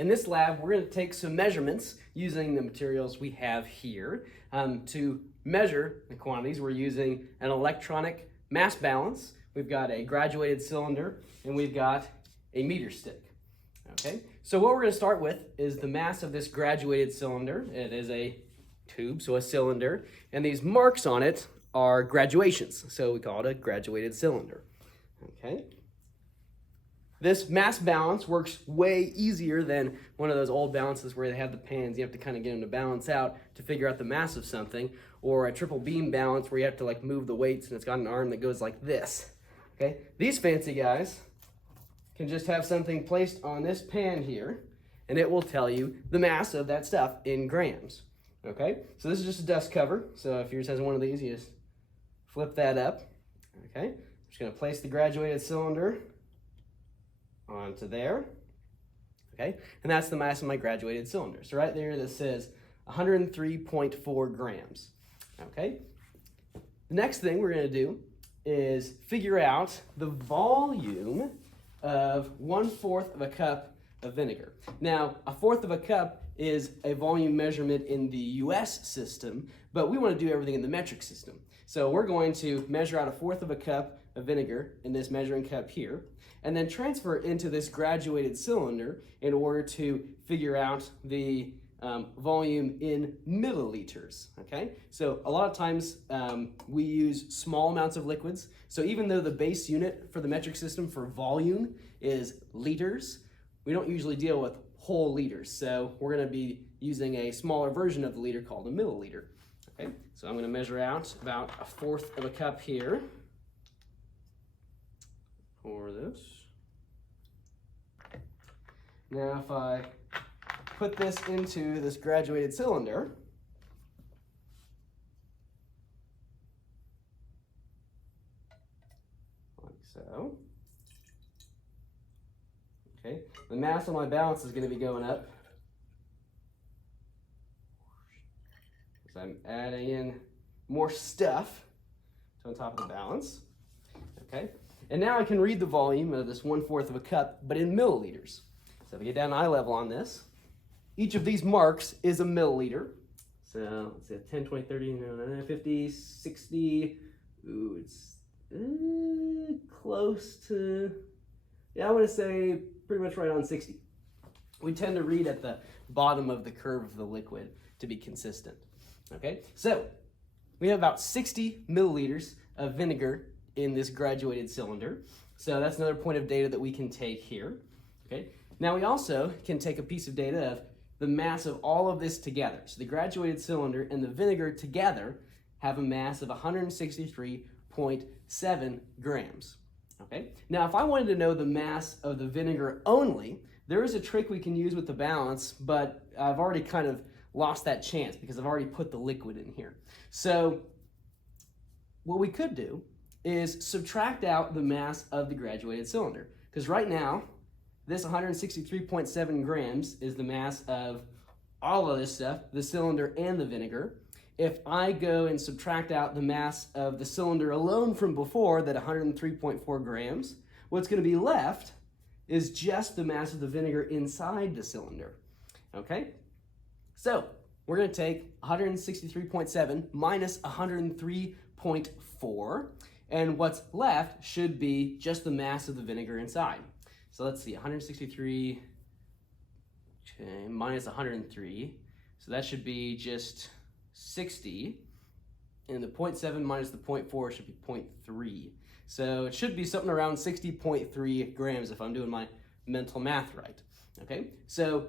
In this lab, we're going to take some measurements using the materials we have here to measure the quantities. We're using an electronic mass balance. We've got a graduated cylinder, and we've got a meter stick. Okay, so what we're going to start with is the mass of this graduated cylinder. It is a tube, so a cylinder, and these marks on it are graduations, so we call it a graduated cylinder. Okay. This mass balance works way easier than one of those old balances where they have the pans. You have to kind of get them to balance out to figure out the mass of something, or a triple beam balance where you have to like move the weights and it's got an arm that goes like this. Okay, these fancy guys can just have something placed on this pan here, and it will tell you the mass of that stuff in grams. Okay, so this is just a dust cover. So if yours has one of these, you just flip that up. Okay, I'm just going to place the graduated cylinder onto there, okay? And that's the mass of my graduated cylinder. So right there, this says 103.4 grams, okay? The next thing we're gonna do is figure out the volume of 1/4 of a cup of vinegar. Now, 1/4 of a cup is a volume measurement in the US system, but we wanna do everything in the metric system. So we're going to measure out 1/4 of a cup of vinegar in this measuring cup here, and then transfer it into this graduated cylinder in order to figure out the volume in milliliters, okay? So a lot of times we use small amounts of liquids. So even though the base unit for the metric system for volume is liters, we don't usually deal with whole liters. So we're gonna be using a smaller version of the liter called a milliliter, okay? So I'm gonna measure out about 1/4 of a cup here for this. Now if I put this into this graduated cylinder, like so, okay, the mass on my balance is going to be going up because I'm adding in more stuff to on top of the balance, okay? And now I can read the volume of this 1/4 of a cup, but in milliliters. So if we get down to eye level on this, each of these marks is a milliliter. So let's see, 10, 20, 30, 50, 60. Ooh, it's close to, yeah, I want to say pretty much right on 60. We tend to read at the bottom of the curve of the liquid to be consistent. Okay, so we have about 60 milliliters of vinegar in this graduated cylinder. So that's another point of data that we can take here. Okay. Now we also can take a piece of data of the mass of all of this together. So the graduated cylinder and the vinegar together have a mass of 163.7 grams. Okay. Now if I wanted to know the mass of the vinegar only, there is a trick we can use with the balance, but I've already kind of lost that chance because I've already put the liquid in here. So what we could do is subtract out the mass of the graduated cylinder, because right now this 163.7 grams is the mass of all of this stuff, the cylinder and the vinegar. If I go and subtract out the mass of the cylinder alone from before, that 103.4 grams, what's going to be left is just the mass of the vinegar inside the cylinder. Okay? So we're going to take 163.7 minus 103.4, and what's left should be just the mass of the vinegar inside. So let's see, 163 minus 103. So that should be just 60. And the 0.7 minus the 0.4 should be 0.3. So it should be something around 60.3 grams if I'm doing my mental math right. Okay, so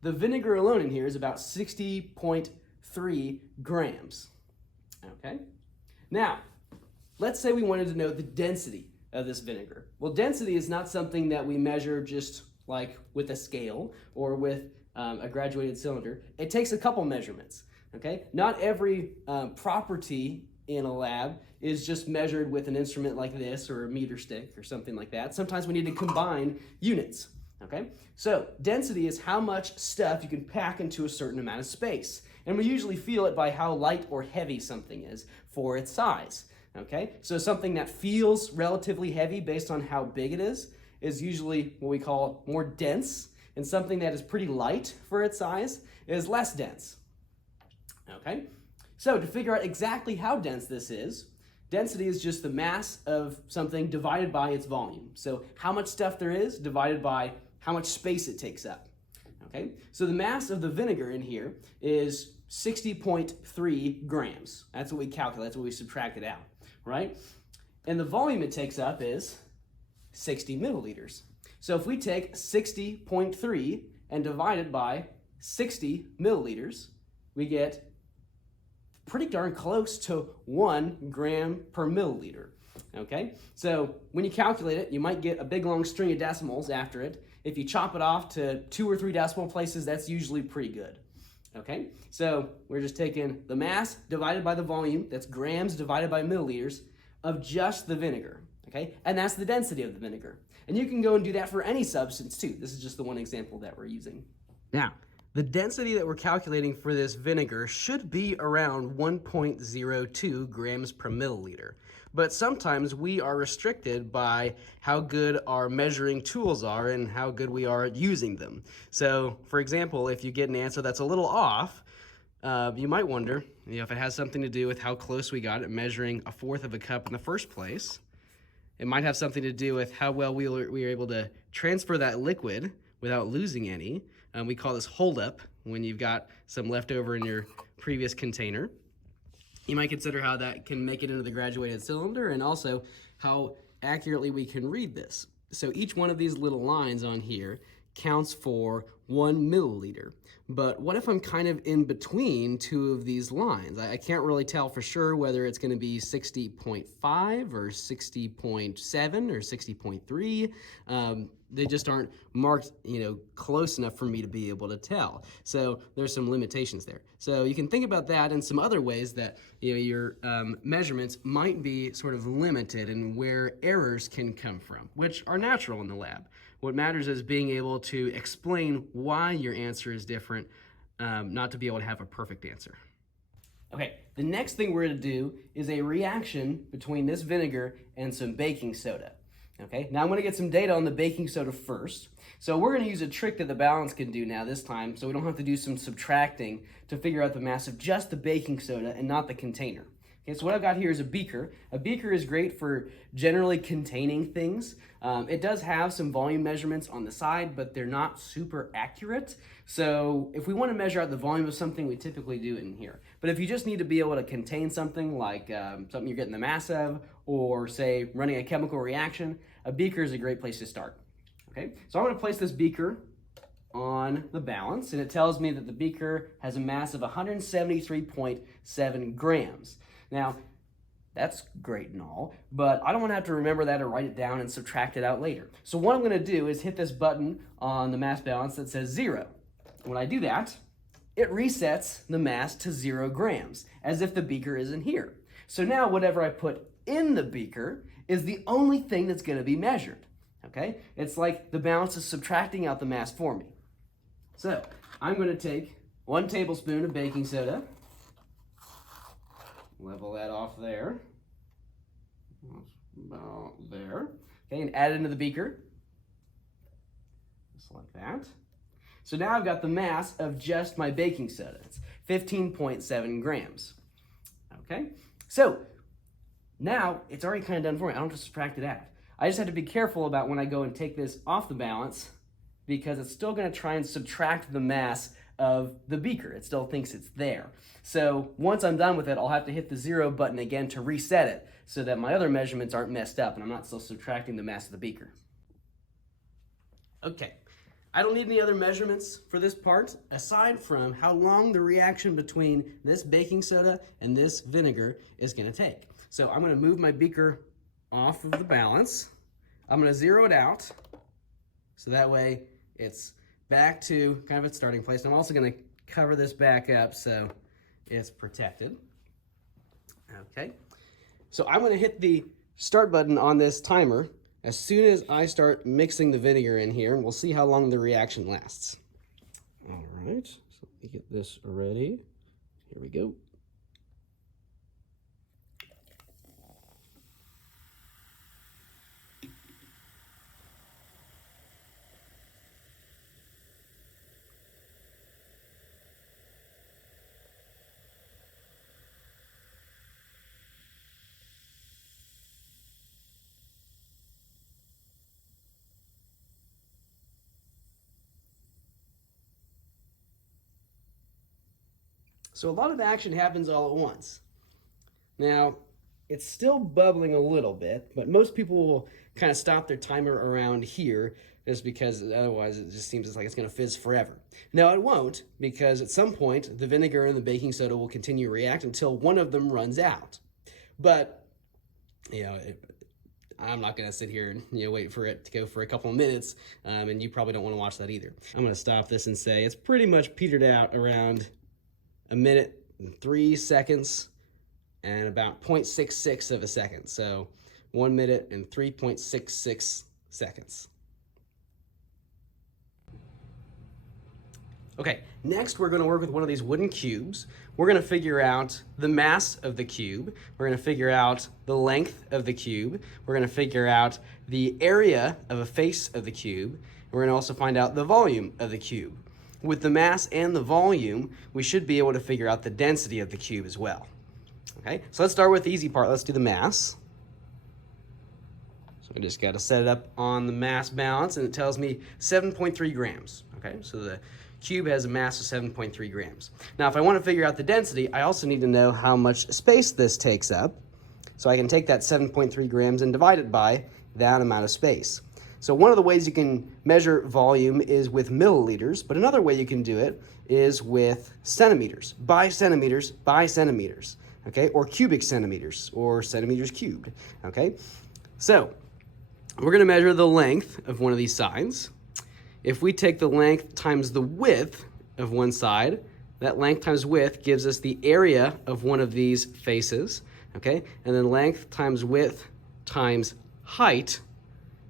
the vinegar alone in here is about 60.3 grams. Okay, now let's say we wanted to know the density of this vinegar. Well, density is not something that we measure just like with a scale or with a graduated cylinder. It takes a couple measurements, okay? Not every property in a lab is just measured with an instrument like this or a meter stick or something like that. Sometimes we need to combine units, okay? So density is how much stuff you can pack into a certain amount of space. And we usually feel it by how light or heavy something is for its size. Okay, so something that feels relatively heavy based on how big it is usually what we call more dense, and something that is pretty light for its size is less dense. Okay, so to figure out exactly how dense this is, density is just the mass of something divided by its volume. So how much stuff there is divided by how much space it takes up. Okay, so the mass of the vinegar in here is 60.3 grams. That's what we calculate, that's what we subtracted out, right? And the volume it takes up is 60 milliliters. So if we take 60.3 and divide it by 60 milliliters, we get pretty darn close to 1 gram per milliliter. Okay, so when you calculate it, you might get a big long string of decimals after it. If you chop it off to 2 or 3 decimal places, that's usually pretty good. Okay, so we're just taking the mass divided by the volume, that's grams divided by milliliters, of just the vinegar. Okay, and that's the density of the vinegar. And you can go and do that for any substance too. This is just the one example that we're using. Now, the density that we're calculating for this vinegar should be around 1.02 grams per milliliter. But sometimes we are restricted by how good our measuring tools are and how good we are at using them. So, for example, if you get an answer that's a little off, you might wonder if it has something to do with how close we got at measuring 1/4 of a cup in the first place. It might have something to do with how well we were able to transfer that liquid without losing any. We call this holdup when you've got some left over in your previous container. You might consider how that can make it into the graduated cylinder and also how accurately we can read this. So each one of these little lines on here counts for 1 milliliter. But what if I'm kind of in between two of these lines? I can't really tell for sure whether it's going to be 60.5 or 60.7 or 60.3. They just aren't marked, close enough for me to be able to tell. So there's some limitations there. So you can think about that and some other ways that your measurements might be sort of limited and where errors can come from, which are natural in the lab. What matters is being able to explain why your answer is different, not to be able to have a perfect answer. Okay, the next thing we're going to do is a reaction between this vinegar and some baking soda. Okay, now I'm going to get some data on the baking soda first. So we're going to use a trick that the balance can do now this time, so we don't have to do some subtracting to figure out the mass of just the baking soda and not the container. Okay, so what I've got here is a beaker. A beaker is great for generally containing things. It does have some volume measurements on the side, but they're not super accurate. So if we want to measure out the volume of something, we typically do it in here. But if you just need to be able to contain something like something you're getting the mass of, or say running a chemical reaction, a beaker is a great place to start. Okay, so I'm going to place this beaker on the balance, and it tells me that the beaker has a mass of 173.7 grams. Now, that's great and all, but I don't want to have to remember that or write it down and subtract it out later. So what I'm going to do is hit this button on the mass balance that says 0. When I do that, it resets the mass to 0 grams, as if the beaker isn't here. So now whatever I put in the beaker is the only thing that's going to be measured. Okay? It's like the balance is subtracting out the mass for me. So I'm going to take 1 tablespoon of baking soda, level that off there, about there, okay, and add it into the beaker, just like that. So now I've got the mass of just my baking soda. It's 15.7 grams, okay? So now it's already kind of done for me. I don't have to subtract it out. I just have to be careful about when I go and take this off the balance, because it's still going to try and subtract the mass of the beaker. It still thinks it's there. So once I'm done with it, I'll have to hit the 0 button again to reset it so that my other measurements aren't messed up and I'm not still subtracting the mass of the beaker. Okay, I don't need any other measurements for this part aside from how long the reaction between this baking soda and this vinegar is going to take. So I'm going to move my beaker off of the balance. I'm going to 0 it out so that way it's back to kind of its starting place. And I'm also going to cover this back up so it's protected. Okay, so I'm going to hit the start button on this timer as soon as I start mixing the vinegar in here, and we'll see how long the reaction lasts. All right, so let me get this ready. Here we go. So a lot of action happens all at once. Now, it's still bubbling a little bit, but most people will kind of stop their timer around here just because otherwise it just seems like it's going to fizz forever. Now, it won't, because at some point the vinegar and the baking soda will continue to react until one of them runs out. But, I'm not going to sit here and wait for it to go for a couple of minutes, and you probably don't want to watch that either. I'm going to stop this and say it's pretty much petered out around 1 minute and 3 seconds and about 0.66 of a second. So 1 minute and 3.66 seconds. Okay, next we're going to work with one of these wooden cubes. We're going to figure out the mass of the cube. We're going to figure out the length of the cube. We're going to figure out the area of a face of the cube. We're going to also find out the volume of the cube. With the mass and the volume, we should be able to figure out the density of the cube as well. Okay, so let's start with the easy part. Let's do the mass. So I just got to set it up on the mass balance, and it tells me 7.3 grams. Okay, so the cube has a mass of 7.3 grams. Now, if I want to figure out the density, I also need to know how much space this takes up. So I can take that 7.3 grams and divide it by that amount of space. So one of the ways you can measure volume is with milliliters, but another way you can do it is with centimeters, by centimeters, by centimeters, okay? Or cubic centimeters, or centimeters cubed, okay? So we're going to measure the length of one of these sides. If we take the length times the width of one side, that length times width gives us the area of one of these faces, okay? And then length times width times height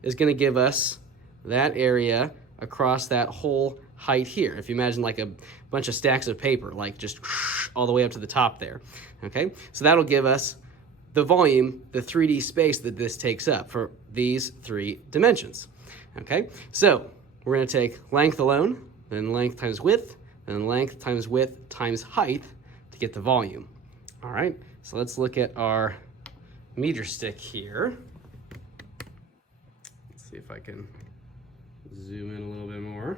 is going to give us that area across that whole height here. If you imagine like a bunch of stacks of paper, like just all the way up to the top there, okay? So that'll give us the volume, the 3D space that this takes up for these 3 dimensions, okay? So we're going to take length alone, then length times width, then length times width times height to get the volume. All right, so let's look at our meter stick here. Let's see if I can zoom in a little bit more.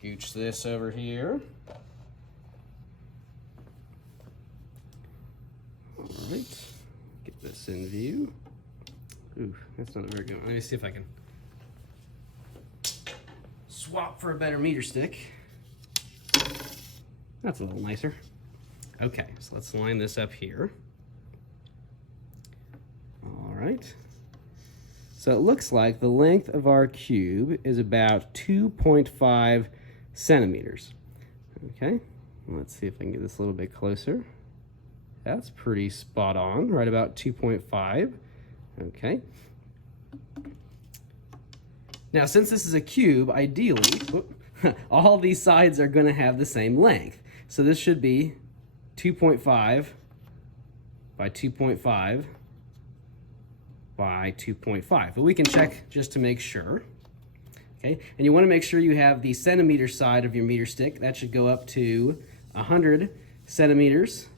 Scooch this over here. All right, get this in view. Ooh, that's not very good. Let me see if I can swap for a better meter stick. That's a little nicer. Okay, so let's line this up here. All right. So it looks like the length of our cube is about 2.5 centimeters. Okay, let's see if I can get this a little bit closer. That's pretty spot on, right about 2.5. Okay. Now, since this is a cube, ideally, all these sides are going to have the same length. So this should be 2.5 by 2.5 by 2.5. But we can check just to make sure. Okay, and you want to make sure you have the centimeter side of your meter stick. That should go up to 100 centimeters.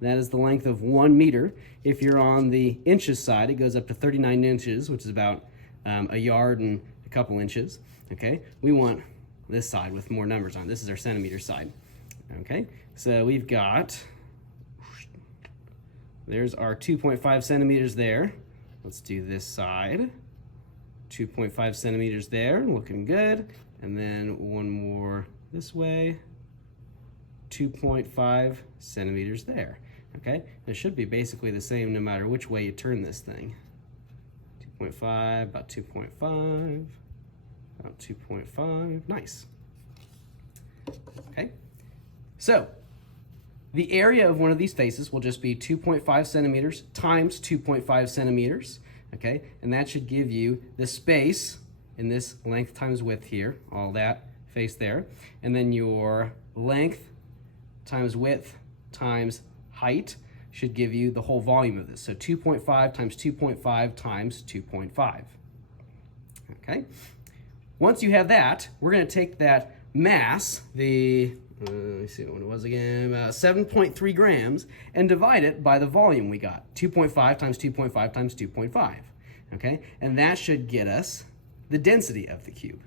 That is the length of 1 meter. If you're on the inches side, it goes up to 39 inches, which is about a yard and a couple inches, okay? We want this side with more numbers on it. This is our centimeter side, okay? So we've got, there's our 2.5 centimeters there. Let's do this side. 2.5 centimeters there, looking good. And then one more this way. 2.5 centimeters there, okay? It should be basically the same no matter which way you turn this thing. 2.5, about 2.5, about 2.5, nice. Okay, so the area of one of these faces will just be 2.5 centimeters times 2.5 centimeters, okay? And that should give you the space in this length times width here, all that face there, and then your length times width times height should give you the whole volume of this. So 2.5 times 2.5 times 2.5. Okay. Once you have that, we're going to take that mass, the, let me see what it was again, 7.3 grams, and divide it by the volume we got. 2.5 times 2.5 times 2.5. Okay. And that should get us the density of the cube.